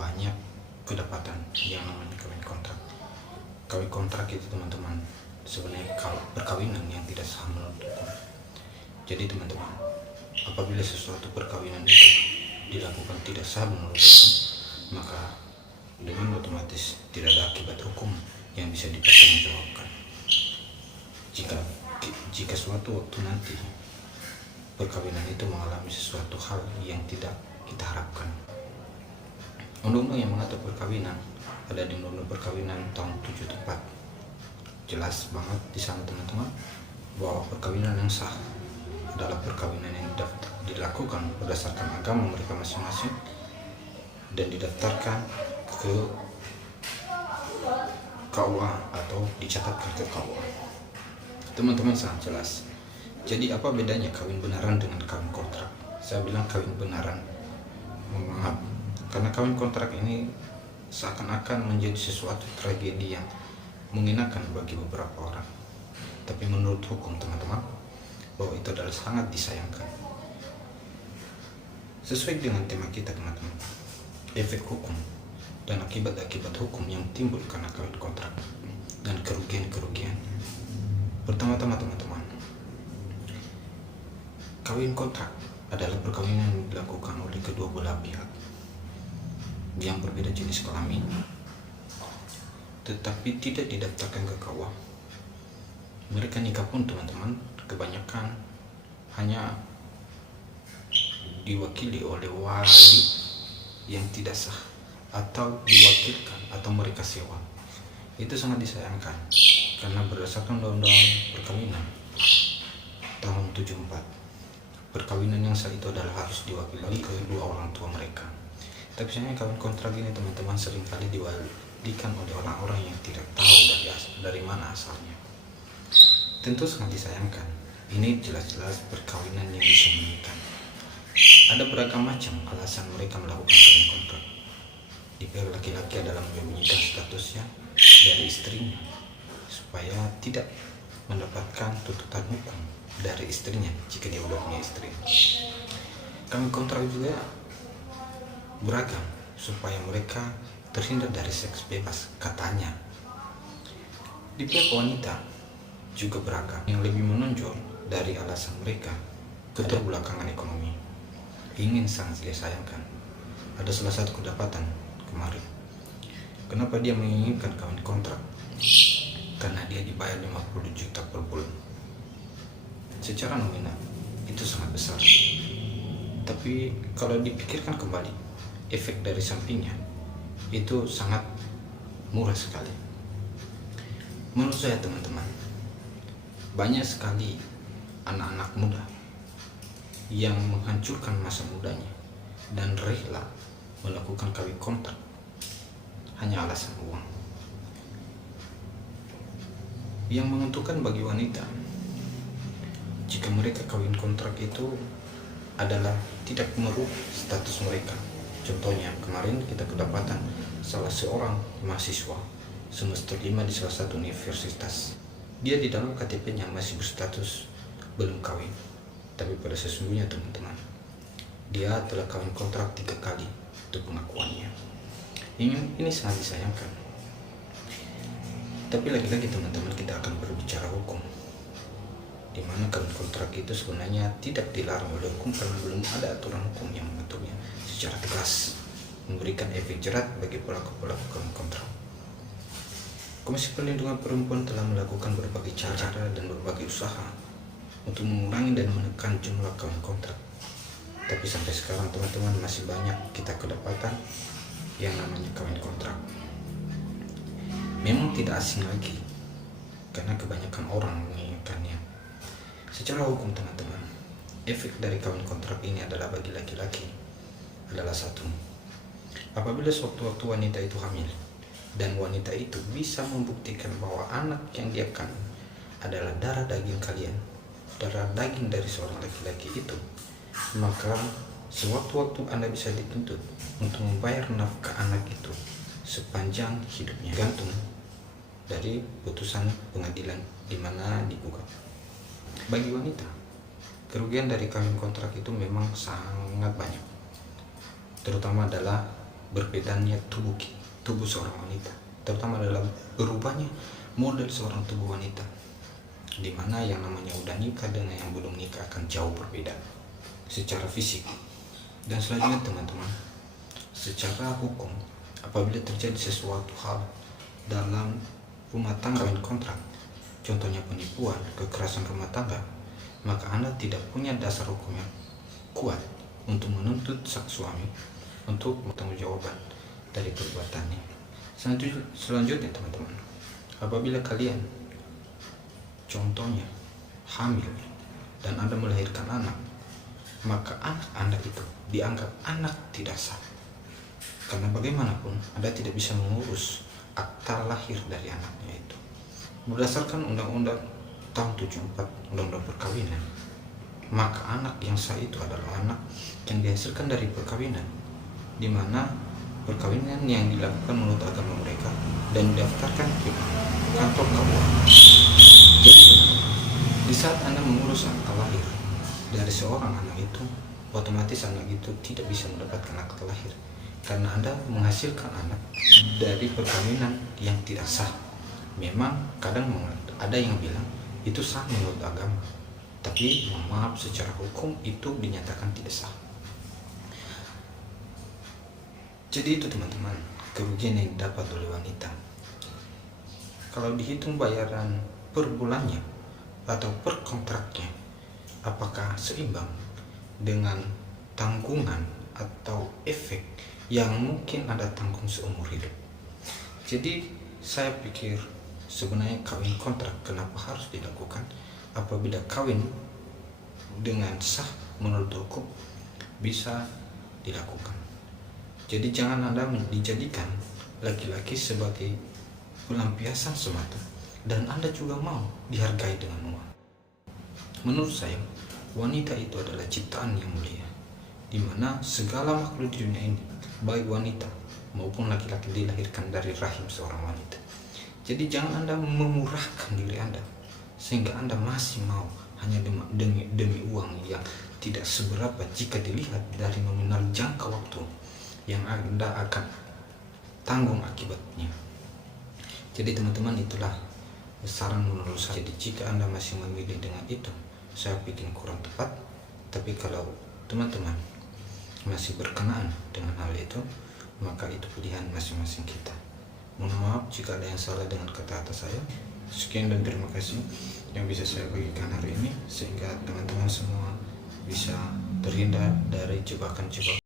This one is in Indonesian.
banyak kedapatan yang namanya kawin kontrak. Kawin kontrak itu teman-teman sebenarnya kalau perkawinan yang tidak sah menurut hukum. Jadi teman-teman, apabila sesuatu perkawinan itu dilakukan tidak sah menurut hukum, maka dengan otomatis tidak ada akibat hukum yang bisa dipertanggungjawabkan. Jika suatu waktu nanti perkawinan itu mengalami sesuatu hal yang tidak kita harapkan. Undang-undang yang mengatur perkawinan ada di Undang-Undang Perkawinan tahun 74. Jelas banget di sana teman-teman bahwa perkawinan yang sah adalah perkawinan yang dilakukan berdasarkan agama mereka masing-masing dan didaftarkan ke KUA atau dicatatkan ke KUA. Teman-teman sangat jelas. Jadi apa bedanya kawin benaran dengan kawin kontrak? Saya bilang kawin benaran, maaf, karena kawin kontrak ini seakan-akan menjadi sesuatu tragedi yang mengenakan bagi beberapa orang. Tapi menurut hukum teman-teman, bahwa itu adalah sangat disayangkan. Sesuai dengan tema kita teman-teman, efek hukum dan akibat-akibat hukum yang timbul karena kawin kontrak dan kerugian-kerugian. Pertama-tama teman-teman, kawin kontrak adalah perkawinan yang dilakukan oleh kedua belah pihak yang berbeda jenis kelamin, tetapi tidak didaftarkan ke KUA. Mereka nikah pun teman-teman kebanyakan hanya diwakili oleh wali yang tidak sah atau diwakilkan atau mereka sewa. Itu sangat disayangkan karena berdasarkan Undang-Undang Perkawinan tahun 74, perkawinan yang sah itu adalah harus diwakili kedua orang tua mereka. Tapi sebenarnya kawin kontrak ini teman-teman seringkali diwakilkan oleh orang-orang yang tidak tahu dari mana asalnya. Tentu sangat disayangkan. Ini jelas-jelas perkawinan yang disembunyikan. Ada beragam macam alasan mereka melakukan kawin kontrak. Di pihak laki-laki adalah menyembunyikan statusnya dari istrinya supaya tidak mendapatkan tuntutan hukum dari istrinya jika dia sudah punya istri. Kawin kontrak juga beragam supaya mereka terhindar dari seks bebas katanya. Di pihak wanita juga beragam yang lebih menonjol dari alasan mereka keterbelakangan ekonomi. Ingin sangat disayangkan. Ada salah satu kedapatan kemarin. Kenapa dia menginginkan kawin kontrak? Karena dia dibayar 50 juta per bulan. Secara nominal itu sangat besar. Tapi kalau dipikirkan kembali, efek dari sampingnya itu sangat murah sekali. Menurut saya teman-teman, banyak sekali anak-anak muda yang menghancurkan masa mudanya dan rela melakukan kawin kontrak hanya alasan uang. Yang menguntungkan bagi wanita jika mereka kawin kontrak itu adalah tidak merubah status mereka. Contohnya kemarin kita kedapatan salah seorang mahasiswa semester 5 di salah satu universitas. Dia di dalam KTP-nya masih berstatus belum kawin, tapi pada sesungguhnya teman-teman, dia telah kawin kontrak 3 kali untuk pengakuannya. Ini sangat disayangkan. Tapi lagi-lagi teman-teman, kita akan berbicara hukum, di mana kawin kontrak itu sebenarnya tidak dilarang oleh hukum karena belum ada aturan hukum yang mengaturnya secara tegas, memberikan efek jerat bagi pelaku-pelaku kawin kontrak. Komisi Perlindungan Perempuan telah melakukan berbagai cara dan berbagai usaha untuk mengurangi dan menekan jumlah kawin kontrak. Tapi sampai sekarang teman-teman masih banyak kita kedapatan yang namanya kawin kontrak. Memang tidak asing lagi karena kebanyakan orang menginginkannya. Secara hukum teman-teman, efek dari kawin kontrak ini adalah bagi laki-laki adalah satu. Apabila sewaktu-waktu wanita itu hamil dan wanita itu bisa membuktikan bahwa anak yang dia kandung adalah darah daging kalian, darah daging dari seorang laki-laki itu, maka sewaktu-waktu Anda bisa dituntut untuk membayar nafkah anak itu sepanjang hidupnya, gantung dari putusan pengadilan di mana digugat. Bagi wanita, kerugian dari kawin kontrak itu memang sangat banyak, terutama adalah berbedaannya tubuh seorang wanita, terutama dalam berubahnya model seorang tubuh wanita, dimana yang namanya udah nikah dengan yang belum nikah akan jauh berbeda secara fisik. Dan selanjutnya teman-teman, secara hukum, apabila terjadi sesuatu hal dalam rumah tangga kawin kontrak, contohnya penipuan, kekerasan rumah tangga, maka Anda tidak punya dasar hukum yang kuat untuk menuntut sang suami untuk bertanggungjawaban dari perbuatannya. Selanjutnya teman-teman, apabila kalian contohnya hamil dan Anda melahirkan anak, maka anak Anda itu dianggap anak tidak sah. Karena bagaimanapun Anda tidak bisa mengurus akta lahir dari anaknya itu. Berdasarkan Undang-Undang tahun 74, Undang-Undang Perkawinan, maka anak yang sah itu adalah anak yang dihasilkan dari perkawinan, di mana perkawinan yang dilakukan menurut agama mereka dan didaftarkan ke kantor KUA. Jadi di saat Anda mengurus akta lahir dari seorang anak itu, otomatis anak itu tidak bisa mendapatkan akta lahir karena Anda menghasilkan anak dari perkawinan yang tidak sah. Memang kadang ada yang bilang itu sah menurut agama, tapi mohon maaf, secara hukum itu dinyatakan tidak sah. Jadi itu teman-teman, kerugian yang didapat oleh wanita. Kalau dihitung bayaran per bulannya atau per kontraknya, apakah seimbang dengan tanggungan atau efek yang mungkin Anda tanggung seumur hidup? Jadi saya pikir sebenarnya kawin kontrak kenapa harus dilakukan? Apabila kawin dengan sah menurut hukum bisa dilakukan. Jadi jangan Anda dijadikan laki-laki sebagai pelampiasan semata, dan Anda juga mau dihargai dengan uang. Menurut saya, wanita itu adalah ciptaan yang mulia, di mana segala makhluk di dunia ini, baik wanita maupun laki-laki, dilahirkan dari rahim seorang wanita. Jadi jangan Anda memurahkan diri Anda sehingga Anda masih mau hanya demi uang yang tidak seberapa jika dilihat dari nominal jangka waktu yang Anda akan tanggung akibatnya. Jadi teman-teman, itulah saran menurut saya. Jadi jika Anda masih memilih dengan itu, saya pikir kurang tepat. Tapi kalau teman-teman masih berkenaan dengan hal itu, maka itu pilihan masing-masing kita. Mohon maaf jika ada yang salah dengan kata-kata saya. Sekian dan terima kasih yang bisa saya bagikan hari ini, sehingga teman-teman semua bisa terhindar dari jebakan-jebakan